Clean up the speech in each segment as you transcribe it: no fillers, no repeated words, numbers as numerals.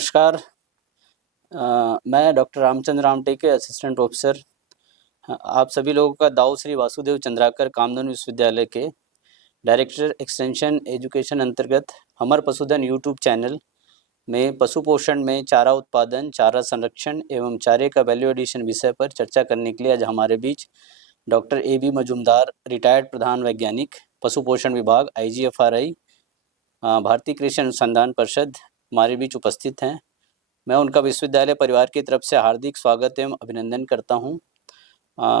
नमस्कार। मैं doctor Ramchandra Ramteke, assistant professor. आप सभी लोगों का दाऊ श्री वासुदेव चंद्राकर कामधेनु विश्वविद्यालय के डायरेक्टर एक्सटेंशन एजुकेशन अंतर्गत हमर पशुधन यूट्यूब चैनल में पशु पोषण में चारा उत्पादन, चारा संरक्षण एवं चारे का वैल्यू एडिशन विषय पर चर्चा करने के लिए आज हमारे बीच डॉक्टर ए.बी. मजूमदार, रिटायर्ड प्रधान वैज्ञानिक, पशु पोषण विभाग, IGFRI, भारतीय कृषि अनुसंधान परिषद हमारे बीच उपस्थित हैं। मैं उनका विश्वविद्यालय परिवार की तरफ से हार्दिक स्वागत एवं अभिनंदन करता हूं।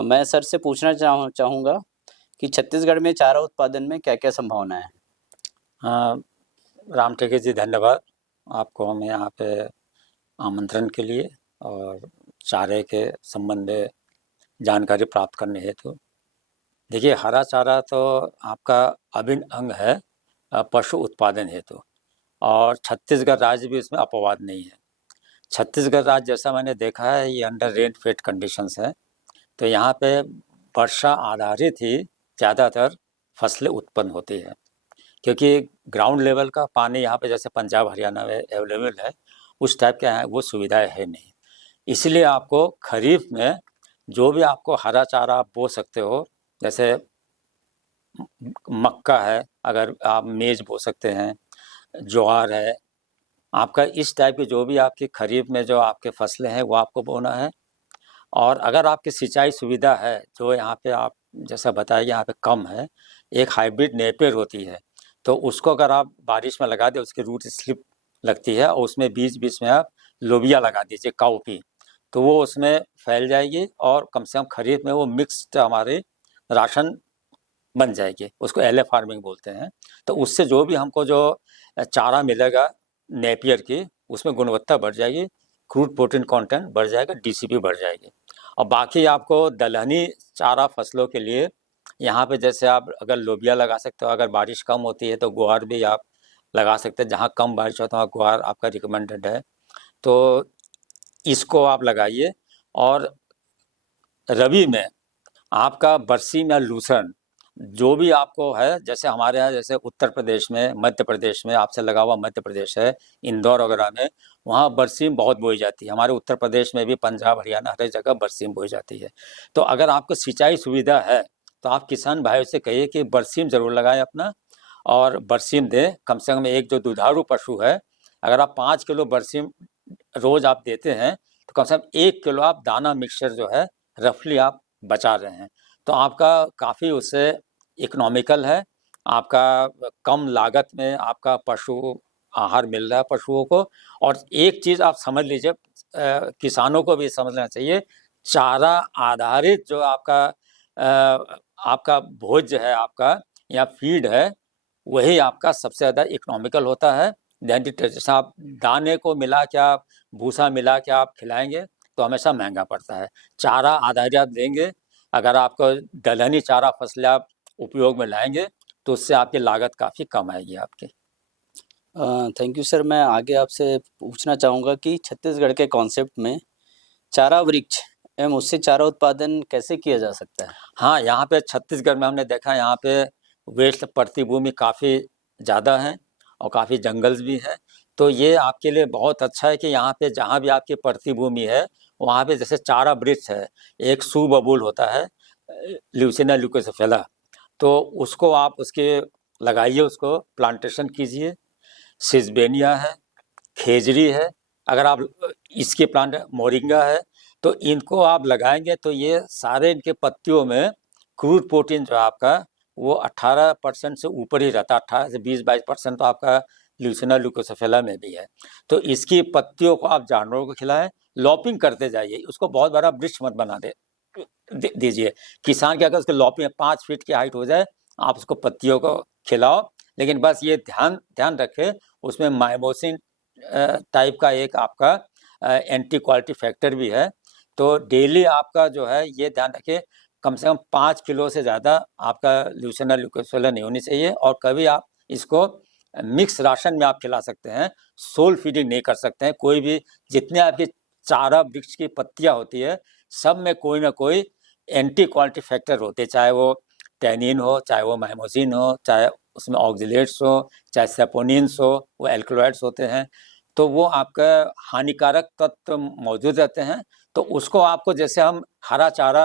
मैं सर से पूछना चाहूँगा कि छत्तीसगढ़ में चारा उत्पादन में क्या क्या संभावनाएं हैं। राम टेके जी, धन्यवाद आपको हमें यहाँ पे आमंत्रण के लिए और चारे के संबंध में जानकारी प्राप्त करने हेतु। देखिए, हरा चारा तो आपका अभिन्न अंग है पशु उत्पादन हेतु, और छत्तीसगढ़ राज्य भी इसमें अपवाद नहीं है। छत्तीसगढ़ राज्य, जैसा मैंने देखा है, ये अंडर रेन फेड कंडीशंस है, तो यहाँ पे वर्षा आधारित ही ज़्यादातर फसलें उत्पन्न होती है, क्योंकि ग्राउंड लेवल का पानी यहाँ पे जैसे पंजाब हरियाणा में अवेलेबल है, उस टाइप के यहाँ वो सुविधाएं है नहीं। इसलिए आपको खरीफ में जो भी आपको हरा चारा आप बो सकते हो, जैसे मक्का है, अगर आप मेज बो सकते हैं, ज्वार है, आपका इस टाइप की जो भी आपकी खरीफ में जो आपके फसलें हैं वो आपको बोना है। और अगर आपकी सिंचाई सुविधा है, जो यहाँ पे आप जैसा बताया यहाँ पे कम है, एक हाइब्रिड नेपियर होती है, तो उसको अगर आप बारिश में लगा दें, उसकी रूट स्लिप लगती है, और उसमें बीच बीच में आप लोबिया लगा दीजिए, काउपी, तो वो उसमें फैल जाएगी और कम से कम खरीफ में वो मिक्स्ड हमारे राशन बन जाएगी, उसको एले फार्मिंग बोलते हैं। तो उससे जो भी हमको जो चारा मिलेगा नेपियर की, उसमें गुणवत्ता बढ़ जाएगी, क्रूड प्रोटीन कंटेंट बढ़ जाएगा, DCP बढ़ जाएगी। और बाकी आपको दलहनी चारा फसलों के लिए यहाँ पे जैसे आप अगर लोबिया लगा सकते हो, अगर बारिश कम होती है तो ग्वार भी आप लगा सकते हैं, जहाँ कम बारिश होता है वहाँ ग्वार आपका रिकमेंडेड है, तो इसको आप लगाइए। और रबी में आपका बरसीम या लूसर्न जो भी आपको है, जैसे हमारे यहाँ जैसे उत्तर प्रदेश में, मध्य प्रदेश में, आपसे लगा हुआ मध्य प्रदेश है, इंदौर वगैरह में, वहाँ बरसीम बहुत बोई जाती है। हमारे उत्तर प्रदेश में भी पंजाब हरियाणा हर जगह बरसीम बोई जाती है। तो अगर आपको सिंचाई सुविधा है तो आप किसान भाइयों से कहिए कि बरसीम जरूर लगाएं अपना, और बरसीम दें। कम से कम एक जो दुधारू पशु है, अगर आप 5 किलो बरसीम रोज आप देते हैं तो कम से कम 1 किलो आप दाना मिक्सचर जो है रफली आप बचा रहे हैं। तो आपका काफ़ी उससे इकोनॉमिकल है, आपका कम लागत में आपका पशु आहार मिल रहा है पशुओं को। और एक चीज़ आप समझ लीजिए, किसानों को भी समझना चाहिए, चारा आधारित जो आपका भोज्य है, आपका या फीड है, वही आपका सबसे ज़्यादा इकोनॉमिकल होता है। जैसे आप दाने को मिला के, आप भूसा मिला के आप खिलाएंगे तो हमेशा महंगा पड़ता है। चारा आधारित आप देंगे, अगर आपको दलहनी चारा फसलें आप उपयोग में लाएंगे तो उससे आपकी लागत काफ़ी कम आएगी आपकी। Thank you sir. मैं आगे आपसे पूछना चाहूँगा कि छत्तीसगढ़ के कॉन्सेप्ट में चारा वृक्ष एवं उससे चारा उत्पादन कैसे किया जा सकता है। हाँ, यहाँ पे छत्तीसगढ़ में हमने देखा, यहाँ पे वेस्ट प्रतिभूमि काफ़ी ज़्यादा है और काफ़ी जंगल्स भी है, तो ये आपके लिए बहुत अच्छा है कि यहाँ पे जहाँ भी आपकी प्रतिभूमि है वहाँ पे जैसे चारा वृक्ष है, एक सुबबूल होता है, ल्यूसिना ल्यूकोसेफेला, तो उसको आप उसके लगाइए, उसको प्लांटेशन कीजिए। सिजबेनिया है, खेजरी है, अगर आप इसके प्लांट, मोरिंगा है, तो इनको आप लगाएंगे तो ये सारे इनके पत्तियों में क्रूड प्रोटीन जो आपका वो 18% से ऊपर ही रहता है। 18 से 20-22% तो आपका ल्यूसिना ल्यूकोसेफेला में भी है। तो इसकी पत्तियों को आप जानवरों को खिलाएं, लॉपिंग करते जाइए, उसको बहुत बड़ा वृक्ष मत बना दीजिए। किसान क्या, अगर उसकी लॉपिंग 5 फीट की हाइट हो जाए, आप उसको पत्तियों को खिलाओ, लेकिन बस ये ध्यान रखें, उसमें माइमोसिन टाइप का एक आपका एंटी क्वालिटी फैक्टर भी है। तो डेली आपका जो है ये ध्यान रखें, कम से कम 5 किलो से ज़्यादा आपका ल्यूसिना ल्यूकोसेफेला नहीं होनी चाहिए। और कभी आप इसको मिक्स राशन में आप खिला सकते हैं, सोल फीडिंग नहीं कर सकते हैं। कोई भी जितने आपकी चारा वृक्ष की पत्तियाँ होती है, सब में कोई ना कोई एंटी क्वालिटी फैक्टर होते हैं, चाहे वो टैनिन हो, चाहे वो माइमोसिन हो, चाहे उसमें ऑक्जिलेट्स हो, चाहे सेपोनिन्स हो, वो एल्कलॉइड्स होते हैं। तो वो आपका हानिकारक तत्व मौजूद रहते हैं। तो उसको आपको जैसे हम हरा चारा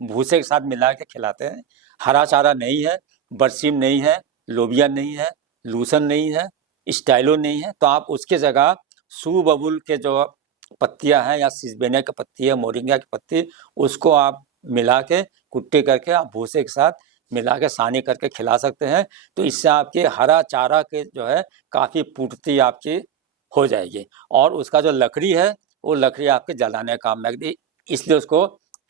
भूसे के साथ मिला के खिलाते हैं, हरा चारा नहीं है, बरसीम नहीं है, लोबिया नहीं है, लूसन नहीं है, स्टाइलो नहीं है, तो आप उसकी जगह सूबबुल के जो पत्तियां हैं या सिसबेनिया की पत्ती है, मोरिंगा की पत्ती, उसको आप मिला के कुट्टी करके आप भूसे के साथ मिला के सानी करके खिला सकते हैं। तो इससे आपके हरा चारा के जो है काफ़ी पूर्ति आपकी हो जाएगी। और उसका जो लकड़ी है वो लकड़ी आपके जलाने का काम में आएगी। इसलिए उसको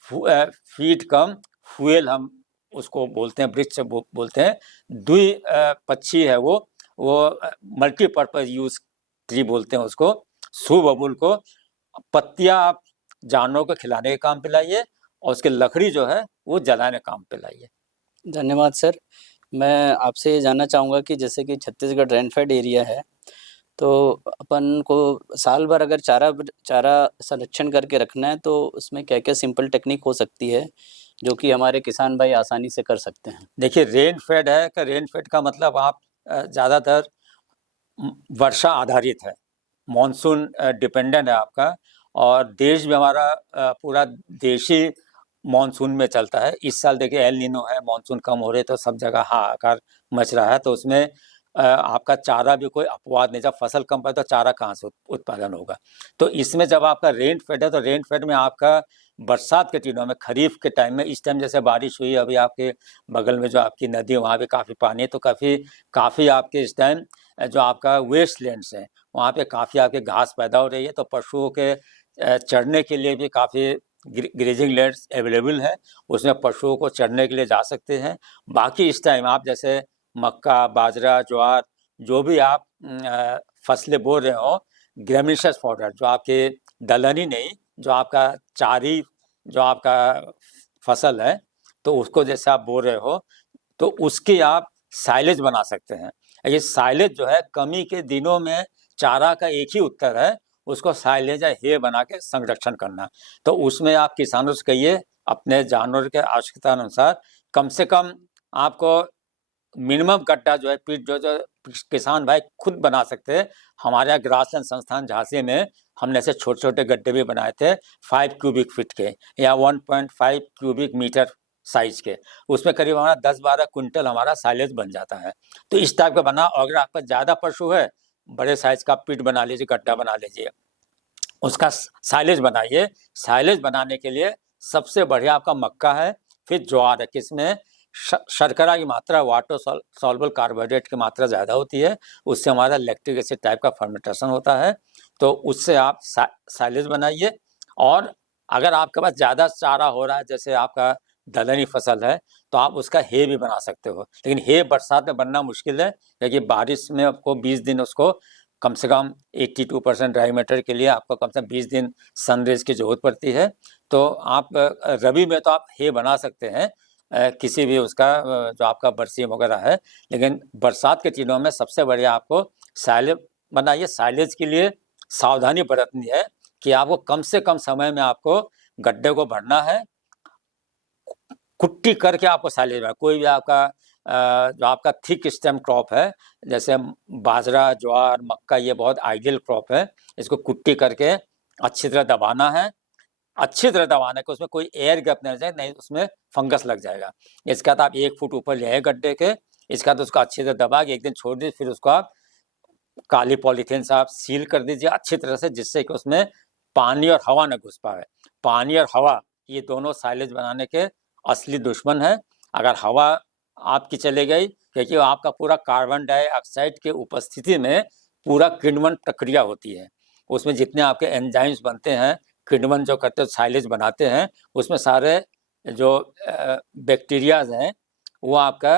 फीड कम फ्यूल हम उसको बोलते हैं, वृक्ष बोलते हैं, द्वि पक्षी है वो मल्टीपर्पज यूज ट्री बोलते हैं उसको। सुबबुल को पत्तियां आप जानवरों को खिलाने के काम पे लाइए और उसकी लकड़ी जो है वो जलाने काम पे लाइए। धन्यवाद सर। मैं आपसे ये जानना चाहूँगा कि जैसे कि छत्तीसगढ़ रेनफेड एरिया है, तो अपन को साल भर अगर चारा संरक्षण करके रखना है, तो उसमें क्या-क्या सिंपल टेक्निक हो सकती है, जो कि हमारे किसान भाई आसानी से कर सकते हैं? देखिए रेन फेड है कि रेन फेड का मतलब आप ज़्यादातर वर्षा आधारित है, मॉनसून डिपेंडेंट है आपका। और देश भी हमारा पूरा देशी मॉनसून में चलता है। इस साल देखिए एल नीनो है, मॉनसून कम हो रहे तो सब जगह हाहाकार मच रहा है। तो उसमें आपका चारा भी कोई अपवाद नहीं, जब फसल कम पड़े तो चारा कहाँ से उत्पादन होगा। तो इसमें जब आपका रेन फेड है तो रेन फेड में आपका बरसात के दिनों में, खरीफ के टाइम में, इस टाइम जैसे बारिश हुई अभी आपके बगल में जो आपकी नदी है वहाँ भी काफ़ी पानी है, तो काफ़ी आपके इस टाइम जो आपका वेस्ट लैंड्स है वहाँ पे काफ़ी आपके घास पैदा हो रही है। तो पशुओं के चरने के लिए भी काफ़ी ग्रेजिंग लैंड्स अवेलेबल है, उसमें पशुओं को चरने के लिए जा सकते हैं। बाकी इस टाइम आप जैसे मक्का, बाजरा, ज्वार, जो भी आप फसलें बो रहे हो, ग्रेमिनेशियस फॉडर जो आपके दलहनी नहीं, जो आपका चारी जो आपका फसल है, तो उसको जैसे आप बो रहे हो तो उसकी आप साइलेज बना सकते हैं। ये साइलेज जो है कमी के दिनों में चारा का एक ही उत्तर है, उसको साइलेज या हे बना के संरक्षण करना। तो उसमें आप किसानों से कहिए अपने जानवर के आवश्यकता अनुसार कम से कम आपको मिनिमम गड्ढा जो है पिट जो किसान भाई खुद बना सकते हैं। हमारे यहाँ ग्रासलैंड संस्थान झांसी में हमने ऐसे छोटे छोटे गड्ढे भी बनाए थे 5 क्यूबिक फीट के या 1.5 क्यूबिक मीटर साइज के। उसमें करीब हमारा 10-12 क्विंटल हमारा साइलेज बन जाता है। तो इस टाइप का बना। अगर आपका ज़्यादा पशु है, बड़े साइज का पिट बना लीजिए, गड्ढा बना लीजिए, उसका साइलेज बनाइए। साइलेज बनाने के लिए सबसे बढ़िया आपका मक्का है, फिर ज्वार है, किसमें शर्करा की मात्रा, वाटर सॉल्युबल कार्बोहाइड्रेट की मात्रा ज़्यादा होती है, उससे हमारा लैक्टिक एसिड टाइप का फर्मेंटेशन होता है। तो उससे आप साइलेज बनाइए। और अगर आपके पास ज़्यादा चारा हो रहा है, जैसे आपका दलहनी फसल है, तो आप उसका हे भी बना सकते हो। लेकिन हे बरसात में बनना मुश्किल है, क्योंकि बारिश में आपको 20 दिन उसको कम से कम 82% ड्राई मैटर के लिए आपको कम से कम 20 दिन सनरेज की जरूरत पड़ती है। तो आप रबी में तो आप हे बना सकते हैं किसी भी उसका जो आपका बरसीम वगैरह है। लेकिन बरसात के दिनों में सबसे बढ़िया आपको साइलेज बनाइए। साइलेज के लिए सावधानी बरतनी है कि आपको कम से कम समय में आपको गड्ढे को भरना है, कुट्टी करके आपको साइलेज बनाना। कोई भी आपका जो आपका थिक स्टेम क्रॉप है, जैसे बाजरा, ज्वार, मक्का, ये बहुत आइडियल क्रॉप है। इसको कुट्टी करके अच्छी तरह दबाना है, अच्छी तरह दबाना है कि उसमें कोई एयर गैप नहीं जाए, नहीं उसमें फंगस लग जाएगा। इसके बाद आप 1 फुट ऊपर ले आए गड्ढे के, इसके बाद उसको अच्छी तरह दबा के एक दिन छोड़ दीजिए, फिर उसको आप काली पॉलीथीन से आप सील कर दीजिए अच्छी तरह से, जिससे कि उसमें पानी और हवा न घुस पाए। पानी और हवा ये दोनों साइलेज बनाने के असली दुश्मन है। अगर हवा आपकी चली गई, क्योंकि आपका पूरा कार्बन डाइऑक्साइड के उपस्थिति में पूरा किण्वन प्रक्रिया होती है, उसमें जितने आपके एंजाइम्स बनते हैं, किण्वन जो करते हैं, साइलेज बनाते हैं, उसमें सारे जो बैक्टीरियाज हैं वो आपका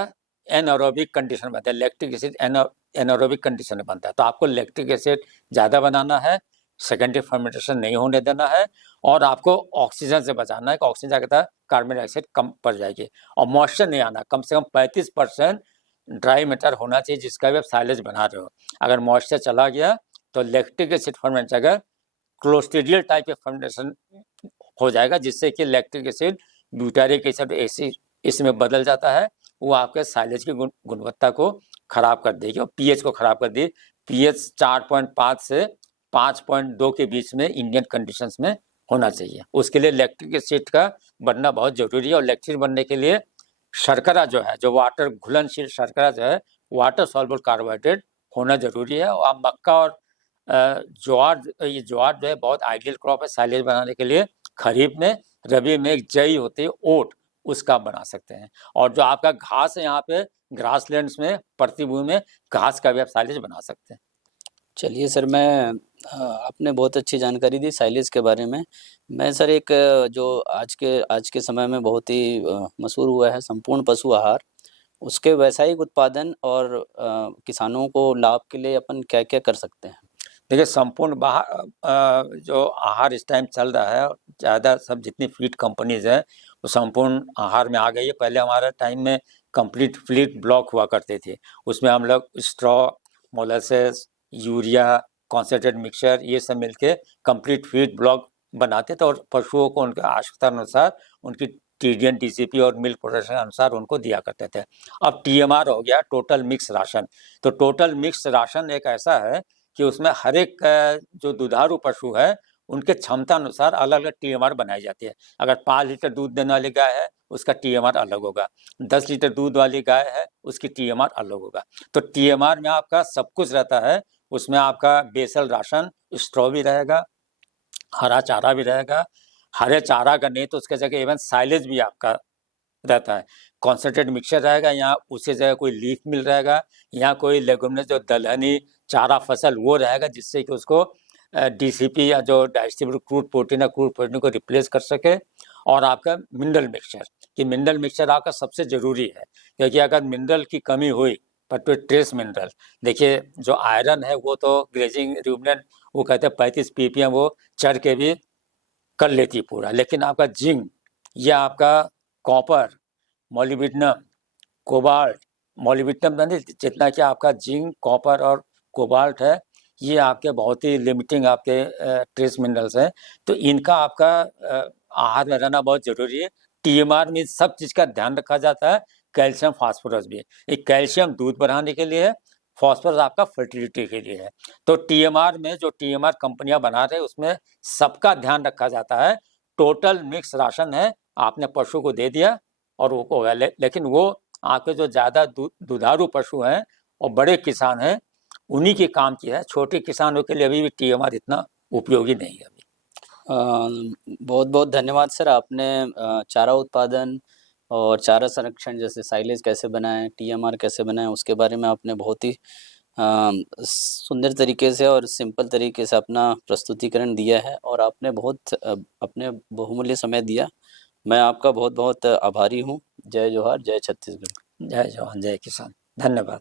एनारोबिक कंडीशन बनता है, लैक्टिक एसिड एनारोबिक कंडीशन में बनता है। तो आपको लैक्टिक एसिड ज़्यादा बनाना है, सेकेंडरी फर्मेंटेशन नहीं होने देना है, और आपको ऑक्सीजन से बचाना है कि ऑक्सीजन के साथ कार्बन डाइऑक्साइड कम पड़ जाएगी। और मॉइस्चर नहीं आना, कम से कम 35% ड्राई मैटर होना चाहिए जिसका भी आप साइलेज बना रहे हो। अगर मॉइस्चर चला गया तो लैक्टिक एसिड फर्मेंट अगर क्लोस्ट्रीडियल टाइप के फर्मेंटेशन हो जाएगा, जिससे कि लैक्टिक एसिड ब्यूटारिक एसिड इसमें बदल जाता है। वो आपके साइलेज की गुणवत्ता को खराब कर देगी और पीएच को खराब कर देगी। पीएच 4.5 से 5.2 के बीच में इंडियन कंडीशंस में होना चाहिए। उसके लिए लैक्टिक एसिड का बनना बहुत जरूरी है, और लैक्टिक बनने के लिए शर्करा जो है, जो वाटर घुलनशील शर्करा जो है, वाटर सॉल्युबल कार्बोहाइड्रेट होना जरूरी है। और आप मक्का और ज्वार, ये ज्वार जो है बहुत आइडियल क्रॉप है साइलेज बनाने के लिए। खरीफ में, रबी में एक जई होती है ओट, उसका आप बना सकते हैं। और जो आपका घास है यहाँ पे ग्रासलैंड्स में, प्रतिभूमि में घास का भी आप साइलेज बना सकते हैं। चलिए सर, आपने बहुत अच्छी जानकारी दी साइलेज के बारे में। मैं सर एक जो आज के समय में बहुत ही मशहूर हुआ है संपूर्ण पशु आहार, उसके व्यावसायिक उत्पादन और किसानों को लाभ के लिए अपन क्या-क्या कर सकते हैं? देखिए, संपूर्ण जो आहार इस टाइम चल रहा है, ज़्यादा सब जितनी फीड कंपनीज है वो संपूर्ण आहार में आ गई है। पहले हमारे टाइम में कंप्लीट फीड ब्लॉक हुआ करते थे, उसमें हम लोग straw, molasses, urea, concentrate mixture, ये सब मिलके कंप्लीट फीड ब्लॉक बनाते थे, और पशुओं को उनके आवश्यकता अनुसार उनकी टीडीएन, टीसीपी और मिल्क प्रोडक्शन के अनुसार उनको दिया करते थे। अब टीएमआर हो गया, टोटल मिक्स राशन। तो टोटल मिक्स राशन एक ऐसा है कि उसमें हर एक जो दुधारू पशु है उनके क्षमता अनुसार अलग अलग टीएमआर बनाई जाती है। अगर 5 लीटर दूध देने वाली गाय है उसका टीएमआर अलग होगा, 10 लीटर दूध वाली गाय है उसकी टीएमआर अलग होगा। तो टीएमआर में आपका सब कुछ रहता है, उसमें आपका बेसल राशन, स्ट्रॉ भी रहेगा, हरा चारा भी रहेगा, हरे चारा का नहीं तो उसके जगह इवन साइलेज भी आपका रहता है, कॉन्सेंट्रेट मिक्सचर रहेगा, यहाँ उसी जगह कोई लीफ मिल रहेगा, यहाँ कोई लेगुमिनस जो दलहनी चारा फसल वो रहेगा, जिससे कि उसको डीसीपी या जो डाइजेस्टिबल क्रूड प्रोटीन है, क्रूड प्रोटीन को रिप्लेस कर सके। और आपका मिनरल मिक्सचर, कि मिनरल मिक्सचर आपका सबसे ज़रूरी है, क्योंकि अगर मिनरल की कमी हुई, पर्टिकुलर ट्रेस मिनरल, देखिए जो आयरन है वो तो ग्रेजिंग रूमिनेंट, वो कहते हैं 35 ppm वो चढ़ के भी कर लेती है पूरा, लेकिन आपका जिंक या आपका कॉपर, मोलिब्डेनम, कोबाल्ट, मोलिब्डेनम यानी जितना कि आपका जिंक, कॉपर और कोबाल्ट है, ये आपके बहुत ही लिमिटिंग आपके ट्रेस मिनरल्स हैं। तो इनका आपका आहार में रहना बहुत ज़रूरी है। टीएमआर में सब चीज़ का ध्यान रखा जाता है, कैल्शियम, फास्फोरस भी। एक कैल्शियम दूध बढ़ाने के लिए है, फास्फोरस आपका फर्टिलिटी के लिए है। तो टीएमआर में जो टीएमआर कंपनियां बना रहे हैं उसमें सबका ध्यान रखा जाता है। टोटल मिक्स राशन है, आपने पशु को दे दिया और वो हो गया। लेकिन वो आपके जो ज़्यादा दुधारू पशु हैं और बड़े किसान हैं उन्हीं के काम की है, छोटे किसानों के लिए अभी भी टीएमआर इतना उपयोगी नहीं है अभी। बहुत बहुत धन्यवाद सर, आपने चारा उत्पादन और चारा संरक्षण जैसे साइलेज कैसे बनाएं, टीएमआर कैसे बनाएं, उसके बारे में आपने बहुत ही सुंदर तरीके से और सिंपल तरीके से अपना प्रस्तुतिकरण दिया है, और आपने बहुत अपने बहुमूल्य समय दिया। मैं आपका बहुत बहुत आभारी हूँ। जय जोहार, जय छत्तीसगढ़। जय जवान जय किसान, धन्यवाद।